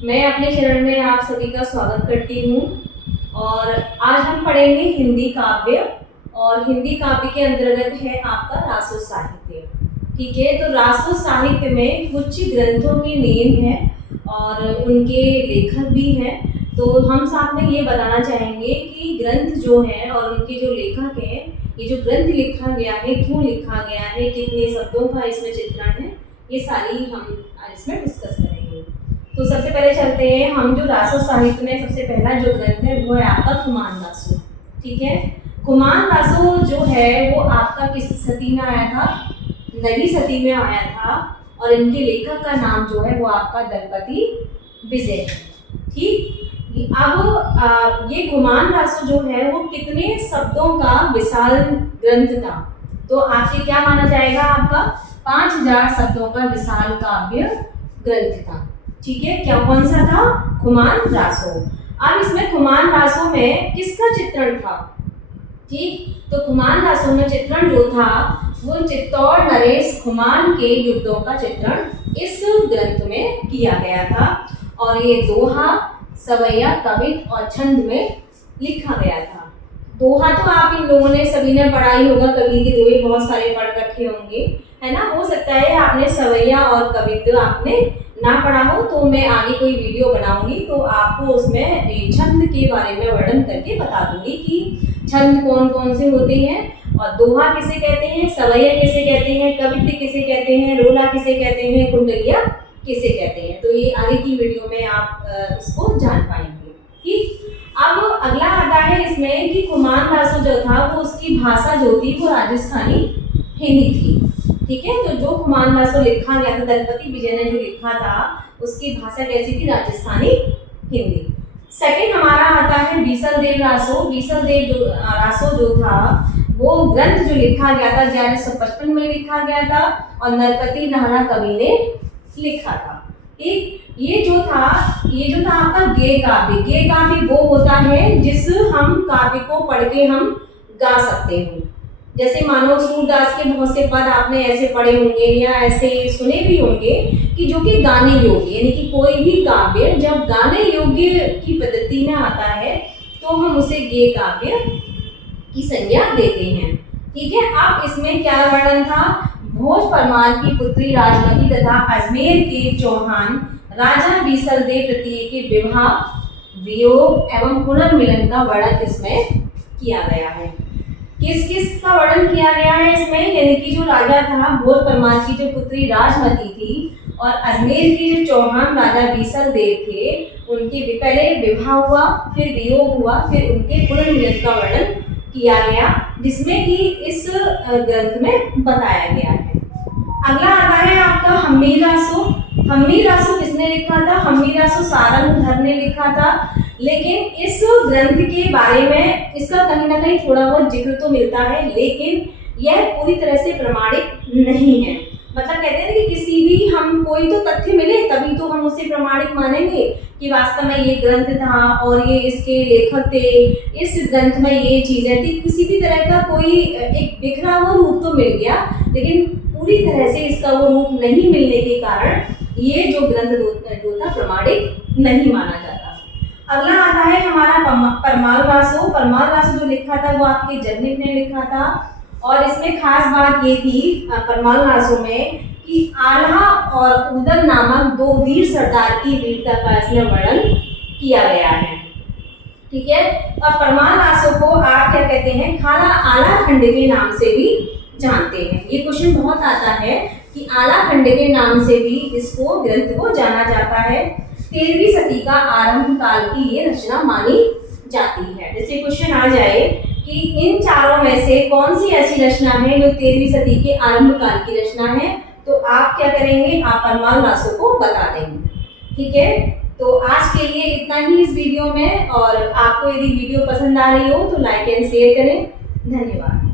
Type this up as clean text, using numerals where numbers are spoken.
मैं अपने चैनल में आप सभी का स्वागत करती हूँ। और आज हम पढ़ेंगे हिंदी काव्य। और हिंदी काव्य के अंतर्गत है आपका रासो साहित्य। ठीक है, तो रासो साहित्य में कुछ ग्रंथों के नेम हैं और उनके लेखक भी हैं। तो हम साथ में ये बताना चाहेंगे कि ग्रंथ जो हैं और उनके जो लेखक हैं, ये जो ग्रंथ लिखा गया है, क्यों लिखा गया है, कितने शब्दों का इसमें चित्रण है, ये सारी हम आज इसमें डिस्कस करेंगे। तो सबसे पहले चलते हैं हम जो रासो साहित्य में सबसे पहला जो ग्रंथ है वो है आपका कुमार रासो। ठीक है, कुमार रासो जो है वो आपका किस सदी में आया था? नवी सदी में आया था। और इनके लेखक का नाम जो है वो आपका दलपति विजय है। ठीक, अब ये कुमार रासो जो है वो कितने शब्दों का विशाल ग्रंथ था? तो आपसे क्या माना जाएगा? आपका 5000 शब्दों का विशाल काव्य ग्रंथ था। ठीक है, क्या कौन सा था? कुमार रासो। अब इसमें कुमार रासो में किसका चित्रण था? ठीक, तो कुमार रासो में चित्रण जो था वो चित्तौड़ नरेश कुमार के युद्धों का चित्रण इस ग्रंथ में किया गया था। और ये दोहा, सवैया, कवित और छंद में लिखा गया था। दोहा तो आप इन लोगों ने सभी ने पढ़ा ही होगा, कवि के दोहे बहुत सारे पढ़ रखे होंगे, है ना। हो सकता है आपने सवैया और कवित आपने ना पढ़ा हो, तो मैं आगे कोई वीडियो बनाऊंगी तो आपको उसमें छंद के बारे में वर्णन करके बता दूंगी कि छंद कौन कौन से होते हैं और दोहा किसे कहते हैं, सवैया किसे कहते हैं, कवित्त किसे कहते हैं, रोला किसे कहते हैं, कुंडलिया किसे कहते हैं। तो ये आगे की वीडियो में आप इसको जान पाएंगे। ठीक, अब अगला आता है इसमें कि कुमार रासो जो था वो उसकी भाषा जो थी वो राजस्थानी हिंदी थी। ठीक है, तो जो कुमार रासो लिखा गया था, दलपति विजय ने जो लिखा था उसकी भाषा कैसी थी? राजस्थानी हिंदी। सेकंड हमारा आता है बीसल देव रासो। बीसल देव जो रासो जो था वो ग्रंथ जो लिखा गया था 1155 में लिखा गया था और नरपति नाना कवि ने लिखा था। एक ये जो था आपका गेय काव्य। गेय काव्य वो होता है जिस हम काव्य को पढ़ के हम गा सकते हैं। जैसे मानो सूरदास के बहुत से पद आपने ऐसे पढ़े होंगे या ऐसे सुने भी होंगे कि जो कि गाने योग्य, यानी कि कोई भी काव्य जब गाने योग्य की पद्धति में आता है तो हम उसे गेय काव्य की संज्ञा देते हैं। ठीक है, अब इसमें क्या वर्णन था? भोज परमार की पुत्री राजमती तथा अजमेर के चौहान राजा बीसल देव तृतीय के विवाह, वियोग एवं पुनर्मिलन का वर्णन इसमें किया गया है। किस किस का वर्णन किया गया है इसमें? यानी कि जो राजा था भोज परमार की जो पुत्री राजमती थी और अजमेर के जो चौहान राजा बीसल देव थे, उनके पहले विवाह हुआ, फिर वियोग हुआ, फिर उनके पुनर्मिलन का वर्णन किया गया, जिसमें कि इस ग्रंथ में बताया गया है। अगला आता है आपका हम्मीर रासो। हम्मीर रासो किसने लिखा था? हम्मीर रासो सारंगधर ने लिखा था। लेकिन इस ग्रंथ के बारे में इसका कहीं ना कहीं थोड़ा बहुत जिक्र तो मिलता है, लेकिन यह पूरी तरह से प्रमाणित नहीं है। मतलब कहते हैं कि किसी भी हम कोई तो तथ्य मिले तभी तो हम उसे प्रमाणित मानेंगे कि वास्तव में ये ग्रंथ था और ये इसके लेखक थे, इस ग्रंथ में ये चीजें थी। किसी भी तरह का कोई एक बिखरा हुआ रूप तो मिल गया, लेकिन पूरी तरह से इसका वो रूप नहीं मिलने के कारण ये जो ग्रंथ जो था प्रमाणित नहीं माना जाता। अगला आता है हमारा परमाल रासो। परमाल रासो जो लिखा था वो आपके जगनिक ने लिखा था और इसमें खास बात ये थी परमाल रासो में कि आल्हा और उदल नामक दो वीर सरदार की वीरता का इसमें वर्णन किया गया है। ठीक है, और परमाल रासो को आप क्या कहते हैं? खाला आला खंड के नाम से भी जानते हैं। ये क्वेश्चन बहुत आता है कि आला खंड के नाम से भी इसको ग्रंथ को जाना जाता है। 13वीं सदी का आरंभ काल की ये रचना मानी जाती है। जैसे क्वेश्चन आ जाए कि इन चारों में से कौन सी ऐसी रचना है जो 13वीं सदी के आरंभ काल की रचना है, तो आप क्या करेंगे? आप परमाल रासो को बता देंगे। ठीक है, तो आज के लिए इतना ही इस वीडियो में। और आपको यदि वीडियो पसंद आ रही हो तो लाइक एंड शेयर करें। धन्यवाद।